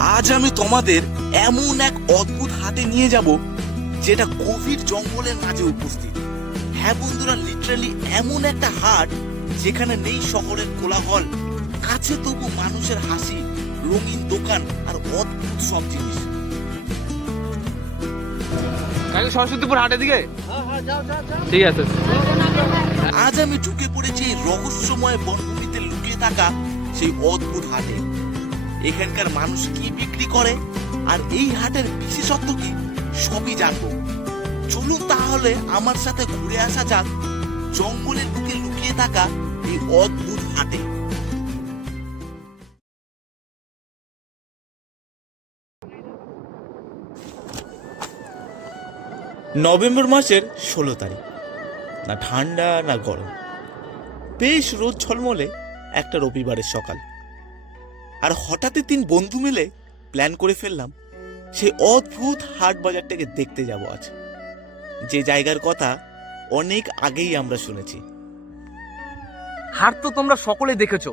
আজ আমি তোমাদের এমন এক অদ্ভুত হাটে নিয়ে যাব যেটা গভীর জঙ্গলের মাঝে উপস্থিত। হ্যাঁ বন্ধুরা, লিটারালি এমন একটা হাট যেখানে নেই শহরের কোলাহল, কাছে তবু মানুষের হাসি, রঙিন দোকান আর অদ্ভুত সব জিনিস। সরস্বতীপুর হাটের দিকে ঠিক আছে। আজ আমি ঢুকে পড়েছি এই রহস্যময় বনভূমিতে লুকিয়ে থাকা সেই অদ্ভুত হাটে। এখানকার মানুষ কি বিক্রি করে আর এই হাটের বিশেষত্ব কি সবই জানবো। চলুন তাহলে আমার সাথে ঘুরে আসা যাক জঙ্গলের বুকে লুকিয়ে থাকা এই অদ্ভুত হাটে। নভেম্বর মাসের 16 তারিখ, না ঠান্ডা না গরম, বেশ রোদ ঝলমলে একটা রবিবারের সকাল। আর হঠাৎই 3 বন্ধু মিলে প্ল্যান করে ফেললাম সেই অদ্ভুত হাট বাজারটাকে দেখতে যাব আজ, যে জায়গার কথা অনেক আগেই আমরা শুনেছি। হাট তো তোমরা সকলেই দেখেছো,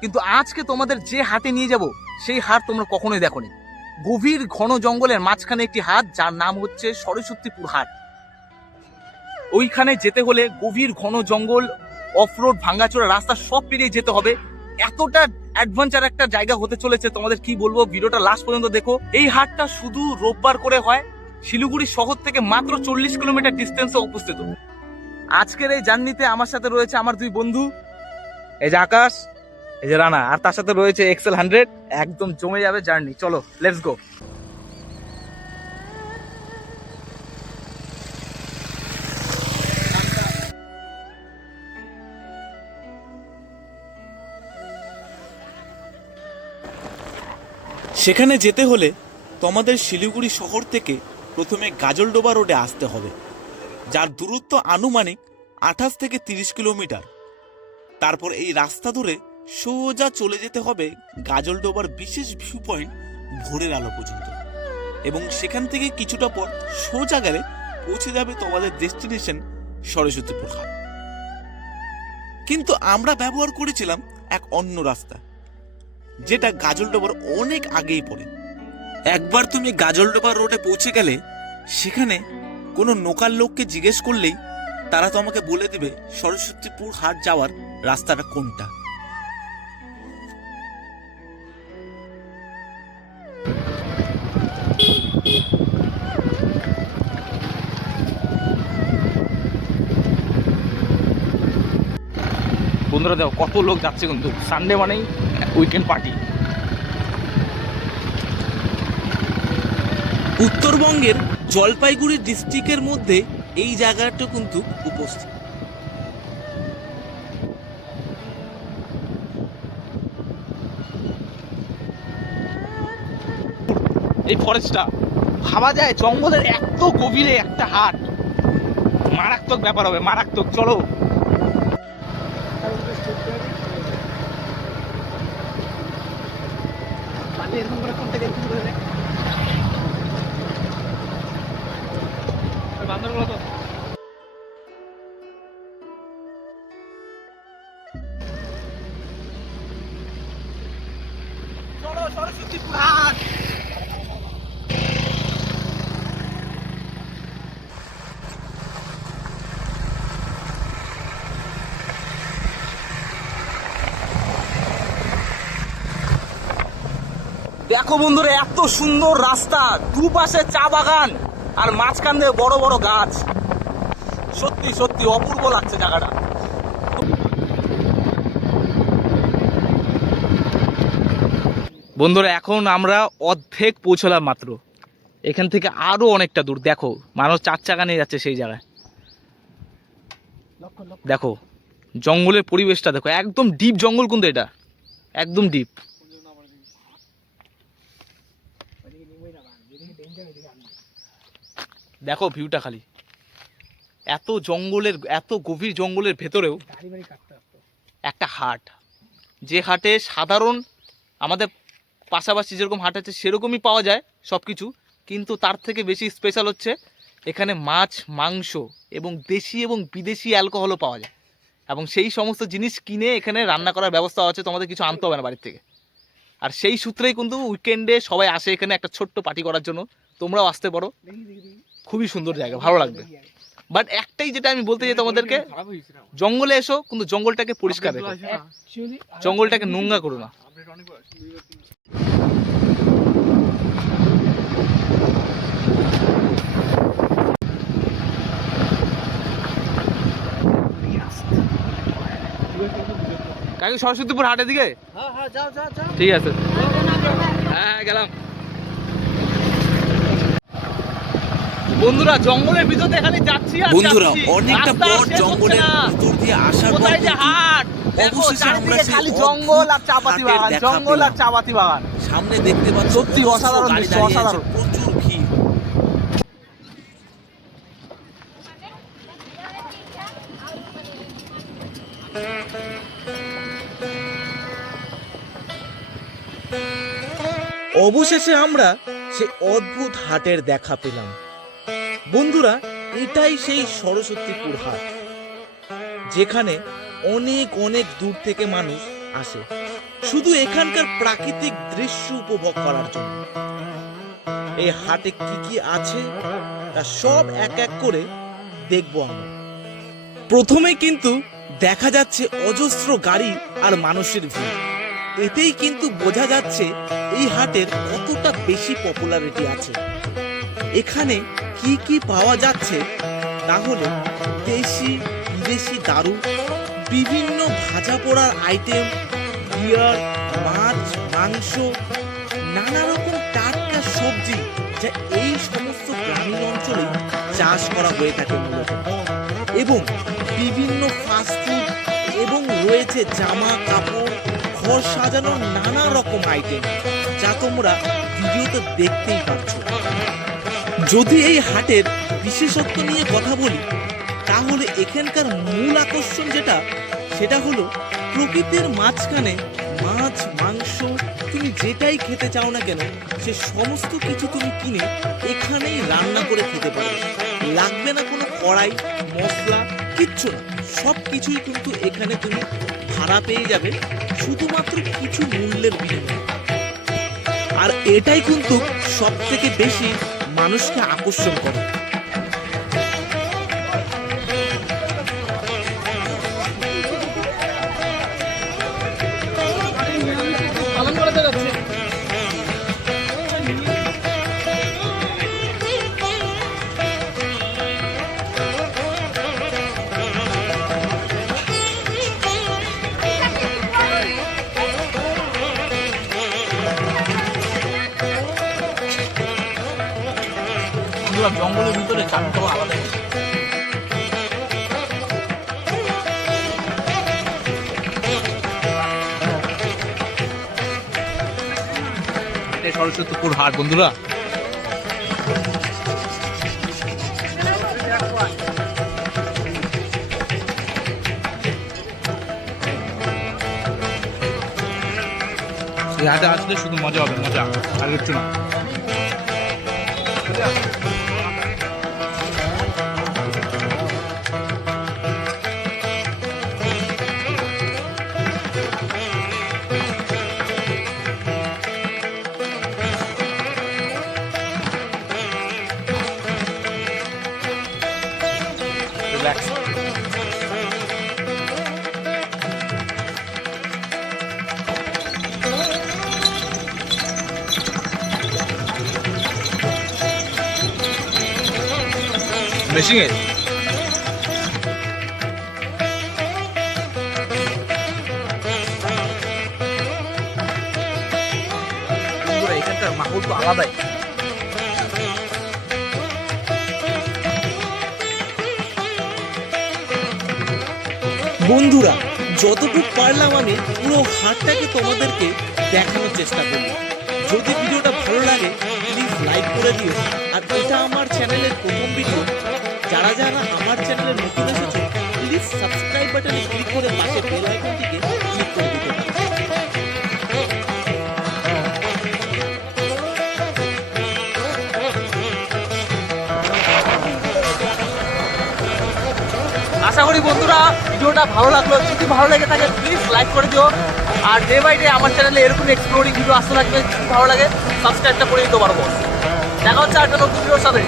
কিন্তু আজকে তোমাদের যে হাটে নিয়ে যাব সেই হাট তোমরা কখনোই দেখোনি। গভীর ঘন জঙ্গলের মাঝখানে একটি হাট, যার নাম হচ্ছে সরস্বতীপুর হাট। ওইখানে যেতে হলে গভীর ঘন জঙ্গল, অফরোড, ভাঙ্গাচোরা রাস্তা সব পেরিয়ে যেতে হবে। এতটা অ্যাডভেঞ্চার একটা জায়গা হতে চলেছে, তোমাদের কি বলবো, ভিডিওটা লাস্ট পর্যন্ত দেখো। এই হাটটা শুধু রোববার করে হয়, শিলিগুড়ি শহর থেকে মাত্র 40 কিলোমিটার ডিস্টেন্সে অবস্থিত। আজকের এই জার্নিতে আমার সাথে রয়েছে আমার 2 বন্ধু, এই যে আকাশ, এই যে রানা, আর তার সাথে রয়েছে এক্সেল 100। একদম জমে যাবে জার্নি, চলো লেটস গো। সেখানে যেতে হলে তোমাদের শিলিগুড়ি শহর থেকে প্রথমে গাজলডোবা রোডে আসতে হবে, যার দূরত্ব আনুমানিক 28 থেকে 30 কিলোমিটার। তারপর এই রাস্তা ধরে সোজা চলে যেতে হবে গাজলডোবার বিশেষ ভিউ পয়েন্ট ভোরের আলো পর্যন্ত, এবং সেখান থেকে কিছুটা পর সোজা গেলে পৌঁছে যাবে তোমাদের ডেস্টিনেশন সরস্বতীপুর হাট। কিন্তু আমরা ব্যবহার করেছিলাম এক অন্য রাস্তা, যেটা গাজলডোবার অনেক আগেই পড়ে। একবার তুমি গাজলডোবা রোডে পৌঁছে গেলে সেখানে কোনো লোকাল লোককে জিজ্ঞেস করলেই তারা তোমাকে বলে দিবে সরস্বতীপুর হাট যাওয়ার রাস্তাটা কোনটা। বন্ধুরা দেখো কত লোক যাচ্ছে, কিন্তু সানডে মানেই উইকেন্ড পার্টি। উত্তরবঙ্গের জলপাইগুড়ি ডিস্ট্রিক্টের মধ্যে এই জায়গাটা কিন্তু উপস্থিত। এই ফরেস্টটা ভাবা যায় জঙ্গলের এত গভীরে একটা হাট, মারাত্মক ব্যাপার হবে, মারাত্মক। চলো বান্দরগুলো তো চলো সরস্বতীপুর হাট। দেখো বন্ধুরা, এত সুন্দর রাস্তা, দুপাশে চা বাগান আর মাঝখান দিয়ে বড় বড় গাছ, সত্যি সত্যি অপূর্ব লাগছে জায়গাটা। বন্ধুরা এখন আমরা অর্ধেক পৌঁছলাম মাত্র, এখান থেকে আরো অনেকটা দূর। দেখো মানুষ 4 চাকা নিয়ে যাচ্ছে সেই জায়গায়। দেখো জঙ্গলের পরিবেশটা দেখো, একদম ডিপ জঙ্গল, কিন্তু এটা একদম ডিপ। দেখো ভিউটা খালি, এত জঙ্গলের, এত গভীর জঙ্গলের ভেতরেও একটা হাট, যে হাটে সাধারণ আমাদের পাশাপাশি যেরকম হাট আছে সেরকমই পাওয়া যায় সব কিছু, কিন্তু তার থেকে বেশি স্পেশাল হচ্ছে এখানে মাছ, মাংস এবং দেশি এবং বিদেশি অ্যালকোহলও পাওয়া যায়, এবং সেই সমস্ত জিনিস কিনে এখানে রান্না করার ব্যবস্থা আছে, তোমাদের কিছু আনতে হবে না বাড়ির থেকে। আর সেই সূত্রেই কিন্তু উইকেন্ডে সবাই আসে এখানে একটা ছোট্ট পার্টি করার জন্য। তোমরাও আসতে পারো, খুবই সুন্দর জায়গা, ভালো লাগবে। বাট একটাই যেটা আমি বলতে চাই তোমাদেরকে, জঙ্গলে এসো কিন্তু জঙ্গলটাকে পরিষ্কার রেখো, জঙ্গলটাকে নোংরা করো না। কাকি সরস্বতীপুর হাটের দিকে? ঠিক আছে, হ্যাঁ গেলাম। বন্ধুরা জঙ্গলের ভিতরে এখানে যাচ্ছি আর বন্ধুরা যাচ্ছি। অনেকটা রাস্তা পথ শেষ জঙ্গলের হচ্ছে না। ভিতর দিয়ে আসার পর কোথায় যে হাট, দেখো অবশেষে আমরা চারিদিকে সেই খালি অদ্ভুত জঙ্গল আর চাপাতি হাটের বাগান, দেখা জঙ্গল আর পেলাম। চাপাতি বাগান। সামনে দেখতে পাচ্ছ সত্যি অজস্র অসাধারণ গাড়ি দৃশ্য, দাঁড়িয়ে আছে, অসাধারণ। প্রচুর ভিড়। অবশেষে আমরা সেই অদ্ভুত হাটের দেখা পেলাম। বন্ধুরা এটাই সেই সরস্বতীপুর হাট, যেখানে অনেক অনেক দূর থেকে মানুষ আসে শুধু এখানকার প্রাকৃতিক দৃশ্য উপভোগ করার জন্য। এই হাটে কি কি আছে তা সব এক এক করে দেখবো আমরা। প্রথমে কিন্তু দেখা যাচ্ছে অজস্র গাড়ি আর মানুষের ভিড়। এতেই কিন্তু বোঝা যাচ্ছে এই হাটের কতটা বেশি পপুলারিটি আছে। এখানে কি কি পাওয়া যাচ্ছে তা হলো দেশি বিদেশি দারু, বিভিন্ন ভাজা পোড়ার আইটেম, বিয়ার, মাছ, মাংস, নানা রকম টাটকা সবজি, যা এই সমস্ত গ্রামীণ অঞ্চলে চাষ করা হয়ে থাকে মূলত, এবং বিভিন্ন ফাস্টফুড, এবং রয়েছে জামা কাপড়, ঘর সাজানোর নানা রকম আইটেম, যা তোমরা ভিডিওতে দেখতেই পাচ্ছ। যদি এই হাটের বিশেষত্ব নিয়ে কথা বলি, তাহলে এখানকার মূল আকর্ষণ সেটা হলো প্রকৃতির মাঝখানে মাছ, মাংস, তুমি যেটাই খেতে চাও না কেন সে সমস্ত কিছু তুমি কিনে এখানেই রান্না করে খেতে পারো। লাগবে না কোনো কড়াই, মশলা, কিচ্ছু না, সব কিছুই কিন্তু এখানে তুমি ভাড়া পেয়ে যাবে শুধুমাত্র কিছু মূল্যের বিনিময়ে। আর এটাই কিন্তু সব থেকে বেশি মানুষকে আকর্ষণ করে। জঙ্গলের ভিতরে চারটা আলাদা। এটাই সরস্বতীপুর হাট বন্ধুরা। এই হাটে আসলে শুধু মজা হবে, মজা আর কিছু না। Relax. Machine it. এখানকার মাহৌল তো আলাদাই। বন্ধুরা যতটুকু পারলাম আমি পুরো হাটটাকে তোমাদেরকে দেখানোর চেষ্টা করলাম। যদি ভিডিওটা ভালো লাগে প্লিজ লাইক করে দিও। আর এটা আমার চ্যানেলের প্রথম ভিডিও, যারা যারা আমার চ্যানেলে নতুন এসেছে প্লিজ সাবস্ক্রাইব বাটনে ক্লিক করে পাশে বেল আইকনটিকে ক্লিক করে দিতে পারো। আশা করি বন্ধুরা ভিডিওটা ভালো লাগলো। যদি ভালো লেগে থাকে প্লিজ লাইক করে দিও। আর ডে বাই ডে আমার চ্যানেলে এরকম এক্সপ্লোরিং ভিডিও আসতে লাগবে। যদি ভালো লাগে সাবস্ক্রাইবটা করে দিতে পারবো। দেখা হচ্ছে একটা নতুন ভিডিওর সাথে।